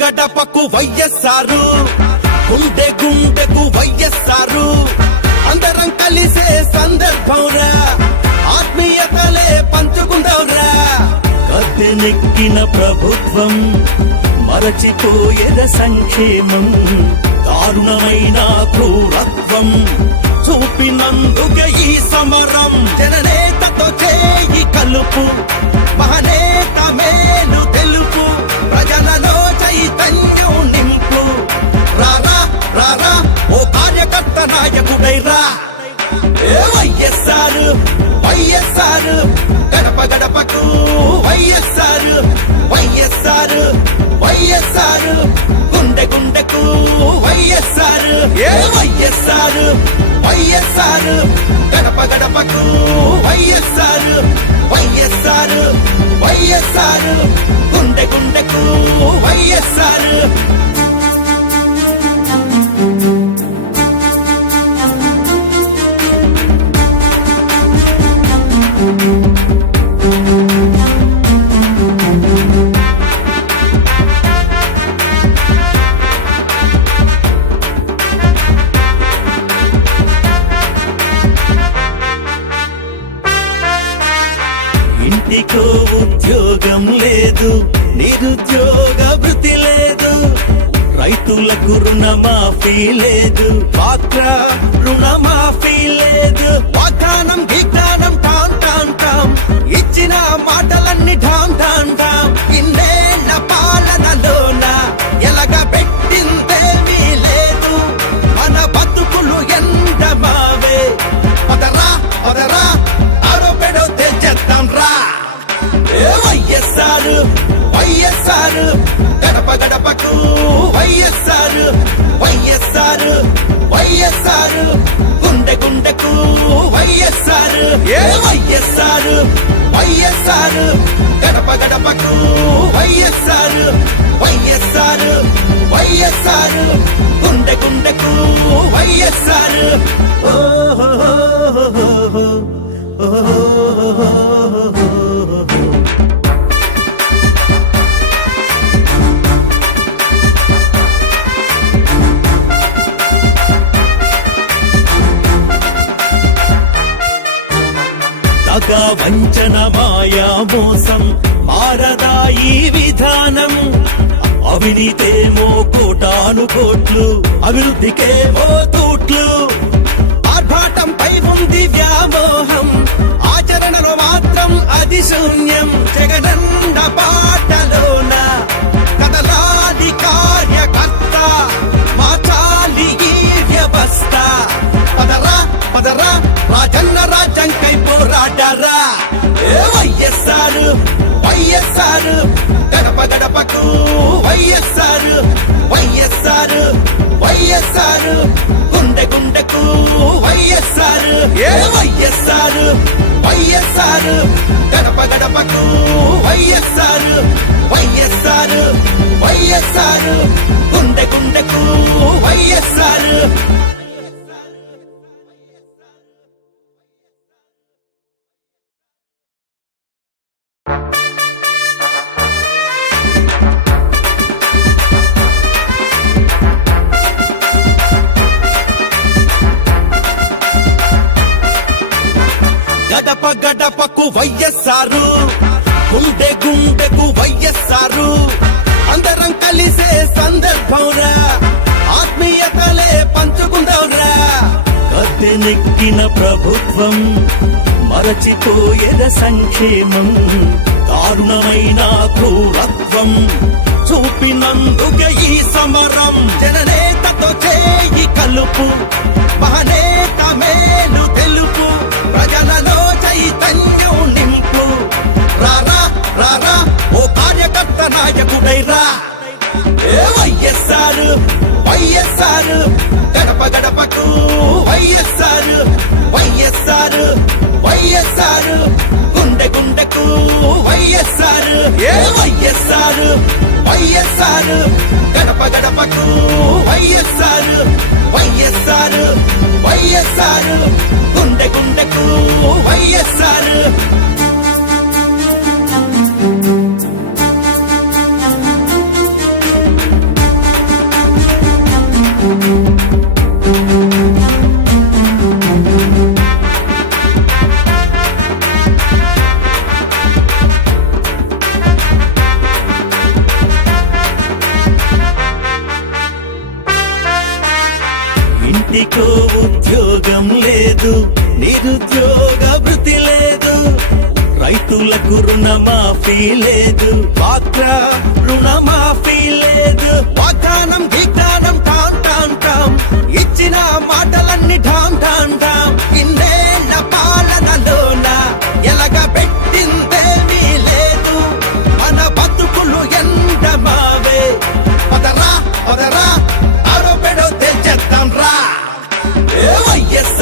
గడపకు వైఎస్ఆర్, గుండె గుండెకు వైఎస్ఆర్, అందరం కలిసే సందర్భంరా, ఆత్మీయతలే పంచుకుందాంరా. గద్దెనెక్కిన ప్రభుత్వం మరచిపోయేద సంక్షేమం, దారుణమైన క్రూరత్వం చూపినందుకే ఈ సమరం. జననేతతో చేయి కలుపు, మహనేత మేలు తెలుపు, ప్రజలలో చైతన్యం నింపు. రారా రారా ఓ కార్యకర్త నాయకుడైరా. వైఎస్ఆర్ వైఎస్ఆర్ గడప గడపకు వైఎస్ఆర్, వైఎస్ఆర్ వైఎస్ఆర్ గుండె గుండెకు వైఎస్ఆర్. వైఎస్ఆర్ వైఎస్ఆర్ గడప గడపకు వైఎస్ఆర్, వైఎస్ఆర్ వైఎస్ఆర్ గుండె గుండెకు వైఎస్ఆర్. ఇంటికో ఉద్యోగం లేదు, నిరుద్యోగ వృత్తి లేదు, రైతులకు రుణమాఫీ లేదు, డ్వాక్రా రుణమాఫీ లేదు. వాగ్దానం విజ్ఞానం టాం టాం టాం, ఇచ్చిన మాటలన్నీ ఢాం ఢాం ఢాం. ఇన్నేళ్ల పాలనలోన ఎలగ పెట్టిందేమీ లేదు, మన బతుకులు ఎండమావే. పదరా పదరా ఆరో పెడో తెచ్చేద్దాం రా. వైఎస్ఆర్ వైఎస్ఆర్ గడప గడపకు వైఎస్ఆర్, వైఎస్ఆర్ వైఎస్ఆర్ గుండె గుండెకు వైఎస్ఆర్. వైఎస్ఆర్ వైఎస్ఆర్ గడప గడపకు వైఎస్ఆర్, వైఎస్ఆర్ వైఎస్ఆర్ గుండె గుండెకు వైఎస్ఆర్. దగా వంచన మాయా మోసం మారదా ఈ విధానం. అవినీతేమో కోటాను కోట్లు, అభివృద్ధికేమో తూట్లు. ఆర్భాటంపై ఉంది వ్యామోహం, ఆచరణలో మాత్రం అది శూన్యం. జగనన్న పాటలోన కదలాలి కార్యకర్త, మార్చాలి ఈ వ్యవస్థ. పదరా పదరా రాజన్న రాజ్యంకై పోరాడరా. వైఎస్ఆర్ వైఎస్ఆర్ గడప గడపకు వైఎస్ఆర్, వైఎస్ఆర్ వైఎస్ఆర్ గుండె గుండెకు వైఎస్ఆర్. వైఎస్ఆర్ వైఎస్ఆర్ గడప గడపకు వైఎస్ఆర్, వైఎస్ఆర్ వైఎస్ఆర్ గుండె గుండెకు వైఎస్ఆర్. గడప గడపకు వైఎస్ఆర్, గుండె గుండెకు వైఎస్ఆర్, అందరం కలిసే సందర్భంరా, ఆత్మీయతలే పంచుకుందాంరా. గద్దెనెక్కిన ప్రభుత్వం మరచిపోయేద సంక్షేమం, దారుణమైన క్రూరత్వం చూపినందుకే ఈ సమరం. జననేతతో చేయి కలుపు, మహనేత మేలు తెలుపు, ప్రజలలో చైతన్యం నింపు. రారా రారా ఓ కార్యకర్త నాయకుడైరా. వైఎస్ఆర్ వైఎస్ఆర్ గడప గడపకు వైఎస్ఆర్, వైఎస్ఆర్ వైఎస్ఆర్ గుండె గుండెకు వైఎస్ఆర్. వైఎస్ఆర్ వైఎస్ఆర్ గడప గడపకు వైఎస్ఆర్, వైఎస్ఆర్ వైఎస్ఆర్ గుండె గుండెకు వైఎస్ఆర్. ఇంటికో ఉద్యోగం లేదు, నిరుద్యోగ వృత్తి లేదు, రైతులకు రుణమాఫీ లేదు, డ్వాక్రా రుణమాఫీ లేదు, వాగ్దానం గీగ్దానం